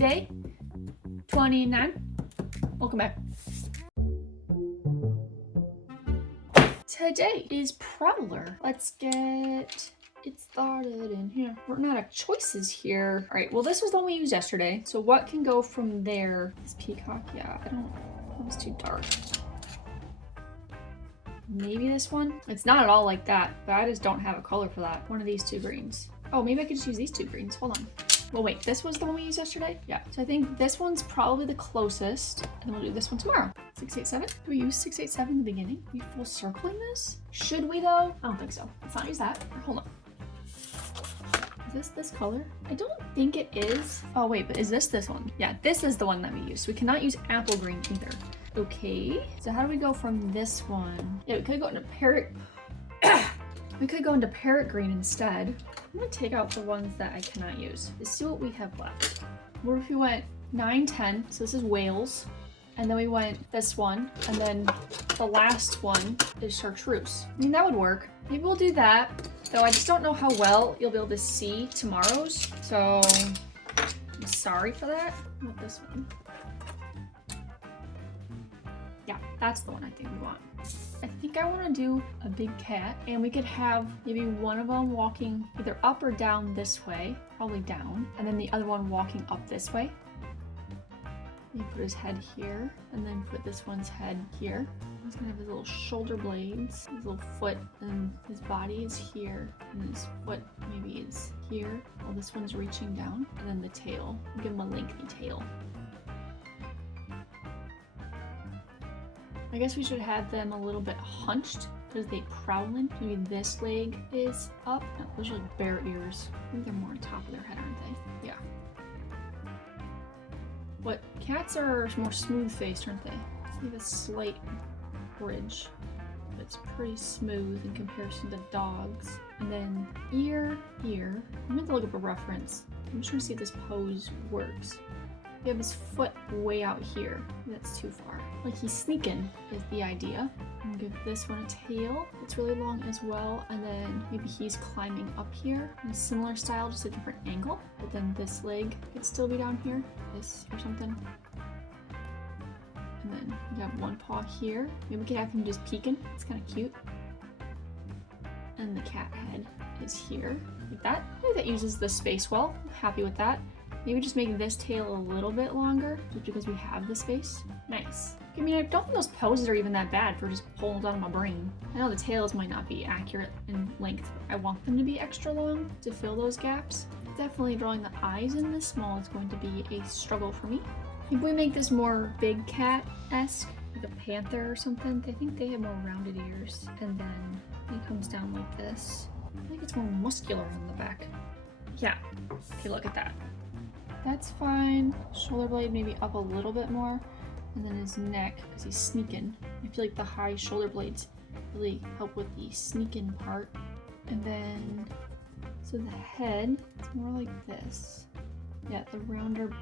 Day 29. Welcome back. Today is Prowler. Let's get it started in here. We're running out of choices here. All right, well, this was the one we used yesterday. So what can go from there? This peacock, yeah, it was too dark. Maybe this one? It's not at all like that, but I just don't have a color for that. One of these two greens. Oh, maybe I could just use these two greens. Hold on. Well, wait, this was the one we used yesterday? Yeah, so I think this one's probably the closest, and then we'll do this one tomorrow. 687? Do we use 687 in the beginning? Are we full circling this? Should we though? I don't think so. Let's not use that. Hold on. Is this color? I don't think it is. Oh wait, but is this one? Yeah, this is the one that we use. So we cannot use apple green either. Okay, so how do we go from this one? Yeah, we could go into parrot. We could go into parrot green instead. I'm gonna take out the ones that I cannot use. Let's see what we have left. What if we went 9, 10? So this is Wales. And then we went this one. And then the last one is chartreuse. I mean, that would work. Maybe we'll do that. Though I just don't know how well you'll be able to see tomorrow's. So I'm sorry for that. Not this one. Yeah, that's the one I think we want. I think I want to do a big cat, and we could have maybe one of them walking either up or down this way, probably down, and then the other one walking up this way. You put his head here, and then put this one's head here. He's gonna have his little shoulder blades, his little foot, and his body is here, and his foot maybe is here, while this one's reaching down, and then the tail. Give him a lengthy tail. I guess we should have them a little bit hunched because they prowling. Maybe this leg is up. No, those are like bear ears. I think they're more on top of their head, aren't they? Yeah. What? Cats are more smooth faced, aren't they? They have a slight bridge. It's pretty smooth in comparison to dogs. And then ear. I'm going to look up a reference. I'm just trying to see if this pose works. We have his foot way out here. That's too far. Like he's sneaking is the idea. I'm gonna give this one a tail. It's really long as well. And then maybe he's climbing up here in a similar style, just a different angle. But then this leg could still be down here, this or something. And then we have one paw here. Maybe we could have him just peeking. It's kind of cute. And the cat head is here, like that. I think that uses the space well. I'm happy with that. Maybe just make this tail a little bit longer, just because we have the space. Nice. I mean, I don't think those poses are even that bad for just pulling down my brain. I know the tails might not be accurate in length, but I want them to be extra long to fill those gaps. Definitely drawing the eyes in this small is going to be a struggle for me. Maybe we make this more big cat-esque, like a panther or something. I think they have more rounded ears, and then it comes down like this. I think it's more muscular on the back. Yeah, okay, look at that. That's fine. Shoulder blade maybe up a little bit more. And then his neck, because he's sneaking. I feel like the high shoulder blades really help with the sneaking part. And then, so the head, it's more like this. Yeah, the rounder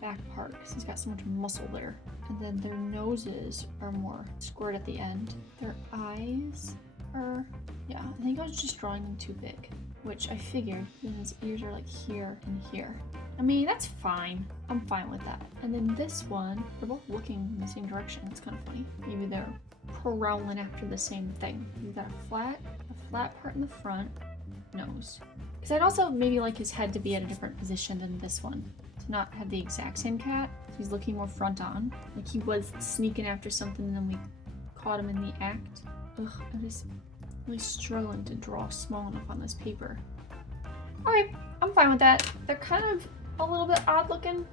back part, because he's got so much muscle there. And then their noses are more squared at the end. Their eyes are, yeah, I think I was just drawing them too big, which I figured, and his ears are like here and here. I mean, that's fine. I'm fine with that. And then this one, they're both looking in the same direction. It's kind of funny. Maybe they're prowling after the same thing. We've got a flat part in the front, nose. Because I'd also maybe like his head to be at a different position than this one. To not have the exact same cat. He's looking more front on. Like he was sneaking after something and then we caught him in the act. Ugh, I'm just really struggling to draw small enough on this paper. Alright, I'm fine with that. They're kind of a little bit odd looking.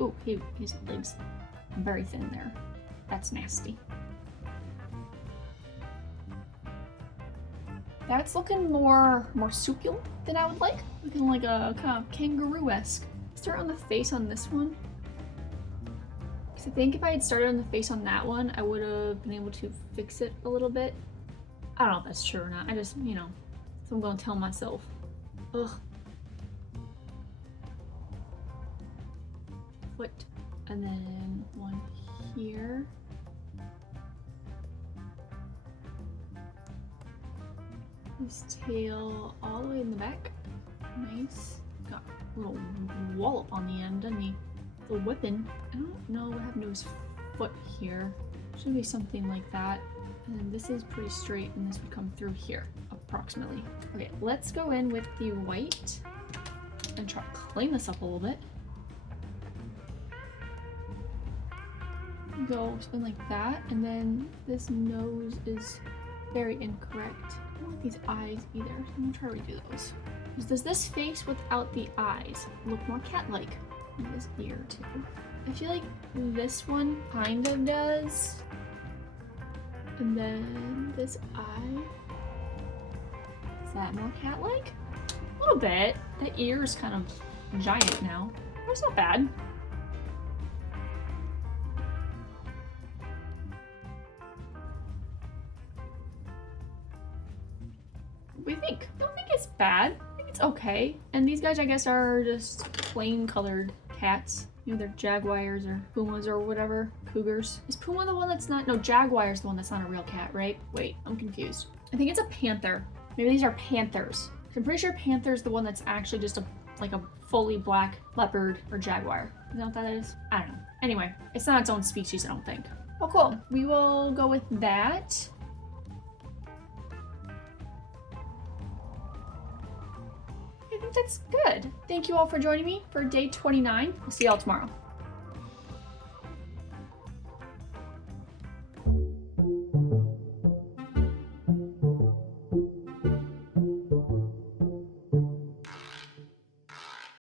Ooh, his legs very thin there. That's nasty. That's looking more marsupial than I would like. Looking like a kind of kangaroo-esque. Start on the face on this one. Because I think if I had started on the face on that one, I would have been able to fix it a little bit. I don't know if that's true or not. I just, you know, so I'm gonna tell myself. Ugh. foot, and then one here. His tail all the way in the back. Nice. Got a little wallop on the end, doesn't he? The weapon. I don't know what happened to his foot here. Should be something like that. And then this is pretty straight, and this would come through here, approximately. Okay, let's go in with the white and try to clean this up a little bit. Go spin like that, and then this nose is very incorrect. I don't like these eyes either, so I'm gonna try to redo those. Does this face without the eyes look more cat-like? And this ear too. I feel like this one kind of does. And then this eye. Is that more cat-like? A little bit. The ear is kind of giant now. That's not bad. What do you think? I don't think it's bad. I think it's okay. And these guys, I guess, are just plain colored cats. You know, they're jaguars or pumas or whatever. Cougars. Is puma the one that's not? No, jaguar is the one that's not a real cat, right? Wait, I'm confused. I think it's a panther. Maybe these are panthers. I'm pretty sure panther's the one that's actually just like a fully black leopard or jaguar. Is that what that is? I don't know. Anyway, it's not its own species, I don't think. Oh, cool. We will go with that. I think that's good. Thank you all for joining me for day 29. I'll see y'all tomorrow.